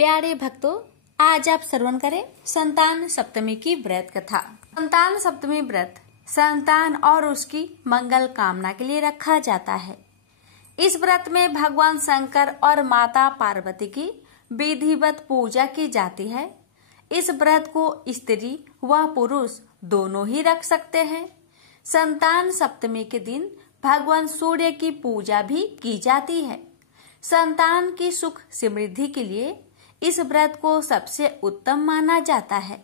प्यारे भक्तों, आज आप श्रवण करें संतान सप्तमी की व्रत कथा। संतान सप्तमी व्रत संतान और उसकी मंगल कामना के लिए रखा जाता है। इस व्रत में भगवान शंकर और माता पार्वती की विधिवत पूजा की जाती है। इस व्रत को स्त्री व पुरुष दोनों ही रख सकते हैं। संतान सप्तमी के दिन भगवान सूर्य की पूजा भी की जाती है। संतान की सुख समृद्धि के लिए इस व्रत को सबसे उत्तम माना जाता है।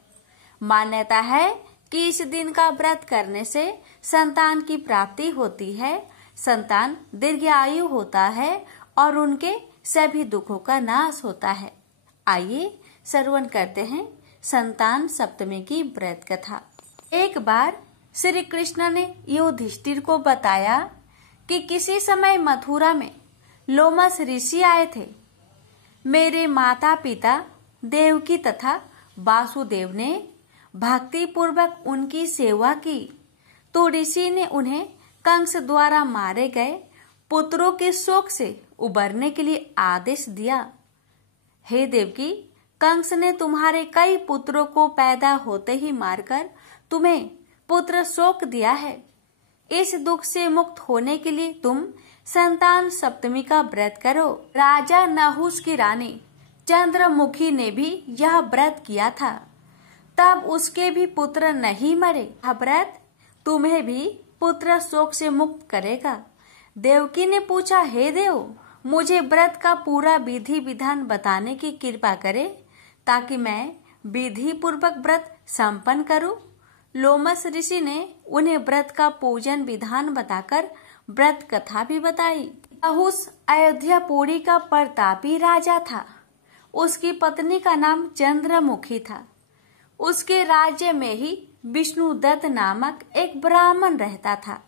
मान्यता है कि इस दिन का व्रत करने से संतान की प्राप्ति होती है, संतान दीर्घायु होता है और उनके सभी दुखों का नाश होता है। आइए श्रवण करते हैं संतान सप्तमी की व्रत कथा। एक बार श्री कृष्ण ने युधिष्ठिर को बताया कि किसी समय मथुरा में लोमस ऋषि आए थे। मेरे माता पिता देवकी तथा वासुदेव ने भक्ति पूर्वक उनकी सेवा की, तो ऋषि ने उन्हें कंस द्वारा मारे गए पुत्रों के शोक से उबरने के लिए आदेश दिया। हे देवकी, कंस ने तुम्हारे कई पुत्रों को पैदा होते ही मारकर तुम्हें पुत्र शोक दिया है। इस दुख से मुक्त होने के लिए तुम संतान सप्तमी का व्रत करो। राजा नहुस की रानी चंद्रमुखी ने भी यह व्रत किया था, तब उसके भी पुत्र नहीं मरे। यह व्रत तुम्हें भी पुत्र शोक से मुक्त करेगा। देवकी ने पूछा, हे देव, मुझे व्रत का पूरा विधि विधान बताने की कृपा करे ताकि मैं विधि पूर्वक व्रत संपन्न करूं। लोमस ऋषि ने उन्हें व्रत का पूजन विधान बताकर व्रत कथा भी बताई। नहुस अयोध्यापुरी का प्रतापी राजा था। उसकी पत्नी का नाम चंद्रमुखी था। उसके राज्य में ही विष्णुदत्त नामक एक ब्राह्मण रहता था।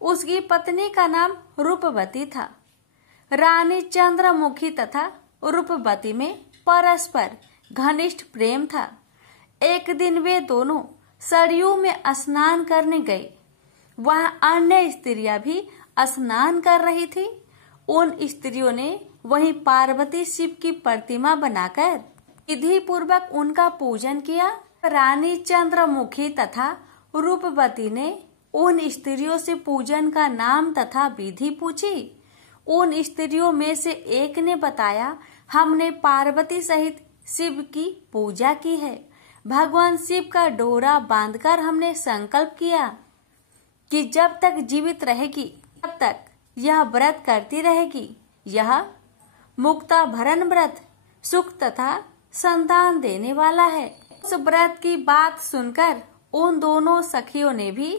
उसकी पत्नी का नाम रूपवती था। रानी चंद्रमुखी तथा रूपवती में परस्पर घनिष्ठ प्रेम था। एक दिन वे दोनों सरयू में स्नान करने गए। वहां अन्य स्त्रियां भी स्नान कर रही थी। उन स्त्रियों ने वहीं पार्वती शिव की प्रतिमा बनाकर विधि पूर्वक उनका पूजन किया। रानी चंद्रमुखी तथा रूपवती ने उन स्त्रियों से पूजन का नाम तथा विधि पूछी। उन स्त्रियों में से एक ने बताया, हमने पार्वती सहित शिव की पूजा की है। भगवान शिव का डोरा बांधकर हमने संकल्प किया कि जब तक जीवित रहेगी तब तक यह व्रत करती रहेगी। यह मुक्ता भरण व्रत सुख तथा संतान देने वाला है। उस व्रत की बात सुनकर उन दोनों सखियों ने भी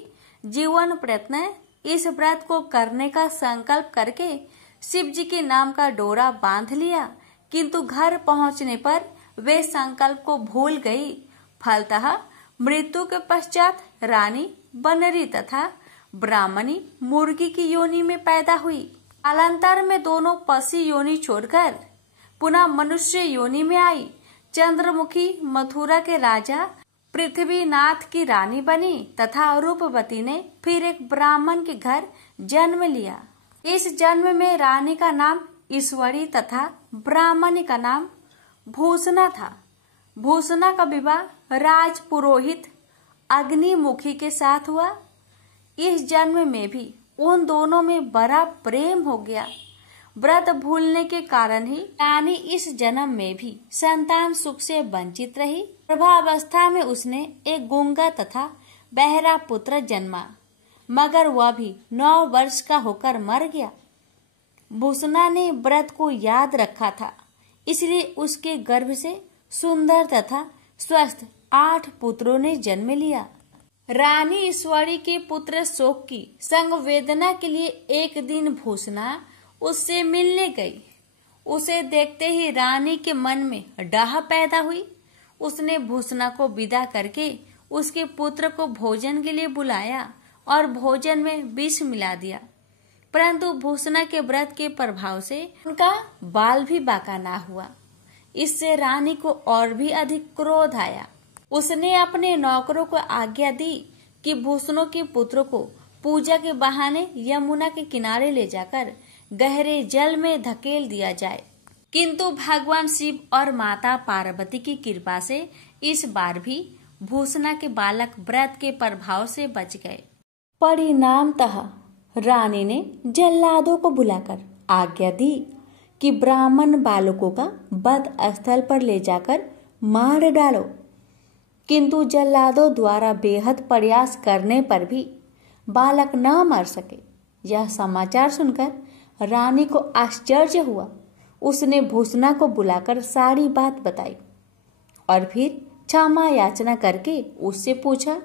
जीवन प्रयत्न इस व्रत को करने का संकल्प करके शिव जी के नाम का डोरा बांध लिया, किंतु घर पहुंचने पर वे संकल्प को भूल गई। फलतः मृत्यु के पश्चात रानी बनरी तथा ब्राह्मणी मुर्गी की योनि में पैदा हुई। कालांतर में दोनों पशु योनि छोड़कर पुनः मनुष्य योनि में आई। चंद्रमुखी मथुरा के राजा पृथ्वीनाथ की रानी बनी तथा रूपवती ने फिर एक ब्राह्मण के घर जन्म लिया। इस जन्म में रानी का नाम ईश्वरी तथा ब्राह्मणी का नाम भूषणा था। भूषणा का विवाह राज पुरोहित अग्निमुखी के साथ हुआ। इस जन्म में भी उन दोनों में बड़ा प्रेम हो गया। व्रत भूलने के कारण ही रानी इस जन्म में भी संतान सुख से वंचित रही। गर्भावस्था में उसने एक गूंगा तथा बहरा पुत्र जन्मा, मगर वह भी 9 वर्ष का होकर मर गया। भूषणा ने व्रत को याद रखा था, इसलिए उसके गर्भ से सुंदर तथा स्वस्थ 8 पुत्रों ने जन्म लिया। रानी ईश्वरी के पुत्र शोक की संवेदना के लिए एक दिन भूषणा उससे मिलने गई। उसे देखते ही रानी के मन में डाह पैदा हुई। उसने भूषणा को विदा करके उसके पुत्र को भोजन के लिए बुलाया और भोजन में विष मिला दिया, परंतु भूषणा के व्रत के प्रभाव से उनका बाल भी बाका ना हुआ। इससे रानी को और भी अधिक क्रोध आया। उसने अपने नौकरों को आज्ञा दी कि भूषणों के पुत्र को पूजा के बहाने यमुना के किनारे ले जाकर गहरे जल में धकेल दिया जाए। किंतु भगवान शिव और माता पार्वती की कृपा से इस बार भी भूषणा के बालक व्रत के प्रभाव से बच गए। परिणामतः रानी ने जल्लादों को बुलाकर आज्ञा दी कि ब्राह्मण बालकों का वध स्थल पर ले जाकर मार डालो, किंतु जल्लादों द्वारा बेहद प्रयास करने पर भी बालक न मर सके। यह समाचार सुनकर रानी को आश्चर्य हुआ। उसने भूषणा को बुलाकर सारी बात बताई और फिर क्षमा याचना करके उससे पूछा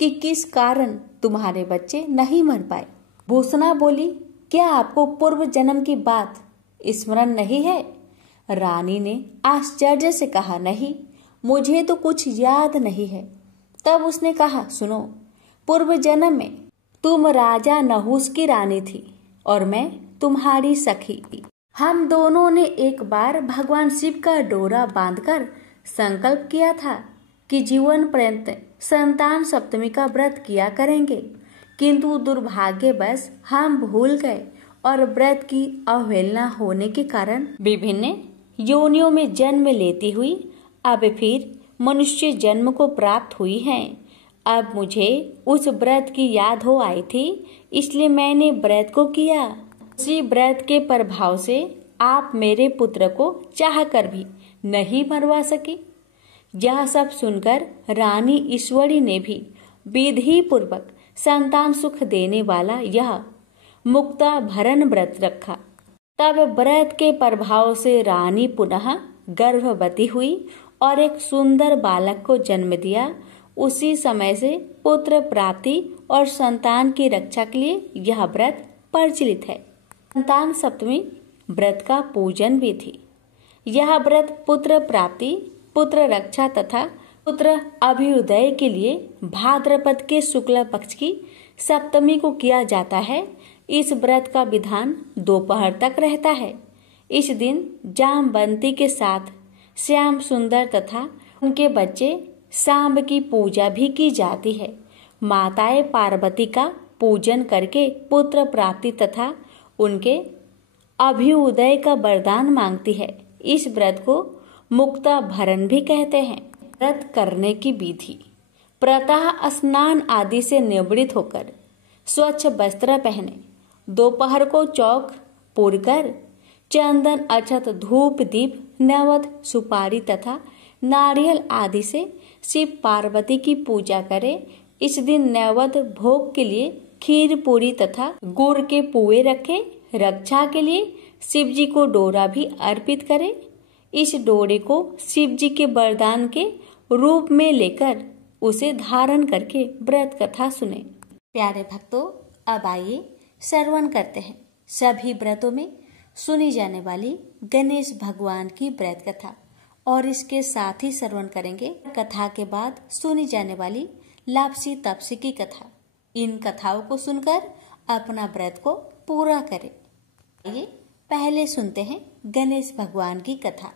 कि किस कारण तुम्हारे बच्चे नहीं मर पाए। भूषणा बोली, क्या आपको पूर्व जन्म की बात स्मरण नहीं है? रानी ने आश्चर्य से कहा, नहीं, मुझे तो कुछ याद नहीं है। तब उसने कहा, सुनो, पूर्व जन्म में तुम राजा नहुस की रानी थी और मैं तुम्हारी सखी थी। हम दोनों ने एक बार भगवान शिव का डोरा बांधकर संकल्प किया था कि जीवन पर्यंत संतान सप्तमी का व्रत किया करेंगे, किंतु दुर्भाग्यवश हम भूल गए और व्रत की अवहेलना होने के कारण विभिन्न योनियों में जन्म लेती हुई अब फिर मनुष्य जन्म को प्राप्त हुई हैं। अब मुझे उस व्रत की याद हो आई थी, इसलिए मैंने व्रत को किया। उसी व्रत के प्रभाव से आप मेरे पुत्र को चाहकर भी नहीं मरवा सके। यह सब सुनकर रानी ईश्वरी ने भी विधि पूर्वक संतान सुख देने वाला यह मुक्ता भरण व्रत रखा। तब व्रत के प्रभाव से रानी पुनः गर्भवती हुई और एक सुंदर बालक को जन्म दिया। उसी समय से पुत्र प्राप्ति और संतान की रक्षा के लिए यह व्रत प्रचलित है। संतान सप्तमी व्रत का पूजन भी थी। यह व्रत पुत्र प्राप्ति, पुत्र रक्षा तथा पुत्र अभ्युदय के लिए भाद्रपद के शुक्ल पक्ष की सप्तमी को किया जाता है। इस व्रत का विधान दोपहर तक रहता है। इस दिन जामवंती के साथ श्याम सुंदर तथा उनके बच्चे सांब की पूजा भी की जाती है। माताएं पार्वती का पूजन करके पुत्र प्राप्ति तथा उनके अभ्युदय का वरदान मांगती है। इस व्रत को मुक्ता भरण भी कहते हैं। व्रत करने की विधि: प्रातः स्नान आदि से निवृत्त होकर स्वच्छ वस्त्र पहने, दोपहर को चौक पूरकर चंदन, अक्षत, धूप, दीप, नैवेद्य, सुपारी तथा नारियल आदि से शिव पार्वती की पूजा करे। इस दिन नैवेद्य भोग के लिए खीर पूरी तथा गुड़ के पुए रखे। रक्षा के लिए शिव जी को डोरा भी अर्पित करे। इस डोरे को शिव जी के वरदान के रूप में लेकर उसे धारण करके व्रत कथा सुने। प्यारे भक्तों, अब आइए श्रवण करते हैं सभी व्रतों में सुनी जाने वाली गणेश भगवान की व्रत कथा और इसके साथ ही श्रवण करेंगे कथा के बाद सुनी जाने वाली लापसी तापसी की कथा। इन कथाओं को सुनकर अपना व्रत को पूरा करें। आइए पहले सुनते हैं गणेश भगवान की कथा।